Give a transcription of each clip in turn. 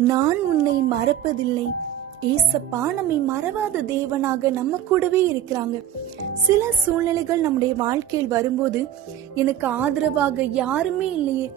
நான் உன்னை மறப்பதில்லை. ஏசப்பா நம்மை மறவாத தேவனாக நம்ம கூடவே இருக்கிறாங்க. சில சூழ்நிலைகள் நம்முடைய வாழ்க்கையில் வரும்போது எனக்கு ஆதரவாக யாருமே இல்லையே.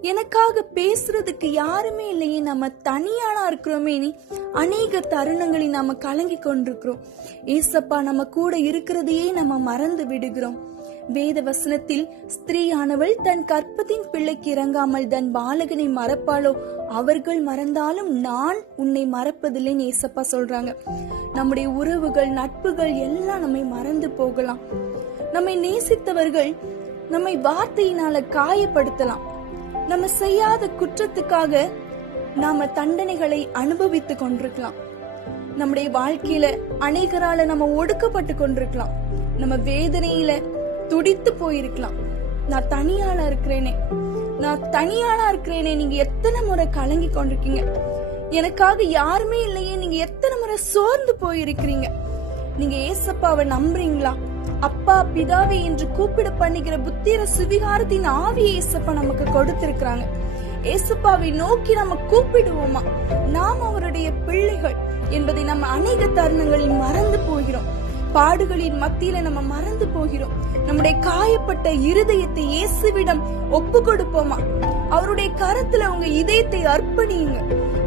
எனக்காக பேசுறதுக்கு யாருமே இல்லையே. நம்ம தனியானா இருக்கிறோமே நீ அநேக தருணங்களில் நாம கலங்கி கொண்டிருக்கிறோம். ஏசப்பா நம்ம கூட இருக்கிறதையே நம்ம மறந்து விடுகிறோம். வேத வசனத்தில் ஸ்திரீயானவள் தன் கற்பத்தின் பிள்ளைக்கு இறங்காமல் தன் பாலகனை மறப்பாளோ? அவர்கள் மறந்தாலும் நான் உன்னை மறப்பதில்லை ஏசப்பா சொல்றாங்க. நம்முடைய உறவுகள் நட்புகள் எல்லாம் நம்மை மறந்து போகலாம். நம்மை நேசித்தவர்கள் நம்மை வார்த்தையினால காயப்படுத்தலாம். நம்ம செய்யாத குற்றத்துக்காக நாம தண்டனைகளை அனுபவித்துக் கொண்டிருக்கலாம். நம்முடைய வாழ்க்கையில அநேகரால நம்ம ஒடுக்கப்பட்டு கொண்டிருக்கலாம். நம்ம வேதனையில துடித்து போயிருக்கலாம். நான் தனியாளா இருக்கிறேனே. நான் தனியாளா இருக்கிறேனே. நீங்க எத்தனை முறை கலங்கி கொண்டிருக்கீங்க? எனக்காக யாருமே இல்லையே. நீங்க எத்தனை முறை சோர்ந்து போயிருக்கிறீங்க? நீங்க ஏசப்பாவை நம்புறீங்களா? அப்பா பிதாவே என்று கூப்பிட பண்ணுகிற புத்திர சுவிகாரத்தின் ஆவியை ஏசப்பா நமக்கு கொடுத்திருக்கிறாங்க. ஏசப்பாவை நோக்கி நம்ம கூப்பிடுவோமா? நாம் அவருடைய பிள்ளைகள் என்பதை நம்ம அநேக தருணங்களில் மறந்து போகிறோம். பாடுகளின் மத்தியில நம்ம மறந்து போகிறோம். நம்முடைய காயப்பட்ட இருதயத்தை இயேசுவிடம் ஒப்பு கொடுப்போமா அவருடைய கரத்துல உங்க இதயத்தை அர்ப்பணியுங்க.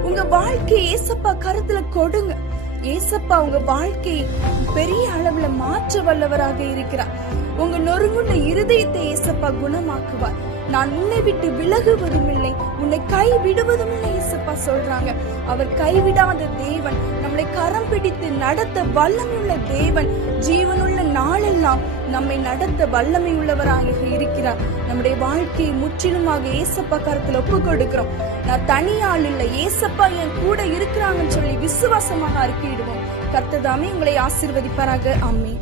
உங்க வாழ்க்கையை ஏசப்பா கரத்துல கொடுங்க. ஏசப்பா உங்க வாழ்க்கையை பெரிய அளவுல மாற்ற வல்லவராக இருக்கிறார். உங்க நொறுங்குண்ட இருதயத்தை இயேசப்பா குணமாக்குவார். நான் உன்னை விட்டு விலகுவதும் இல்லை உன்னை கை விடுவதும் இல்லை ஏசப்பா சொல்றாங்க. அவர் கைவிடாத தேவன் நம்மளை கரம் பிடித்து நடத்த வல்லமுள்ள தேவன் ஜீவனுள்ள நாளெல்லாம் நம்மை நடத்த வல்லமை உள்ளவராக இருக்கிறார். நம்முடைய வாழ்க்கையை முற்றிலுமாக ஏசப்பா கருத்துல ஒப்பு கொடுக்கிறோம். நான் தனியால் இல்ல. ஏசப்பா என் கூட இருக்கிறாங்கன்னு சொல்லி விசுவாசமாக அறிக்கையிடுவோம். கர்த்ததாமே உங்களை ஆசிர்வதிப்பாராக. அம்மே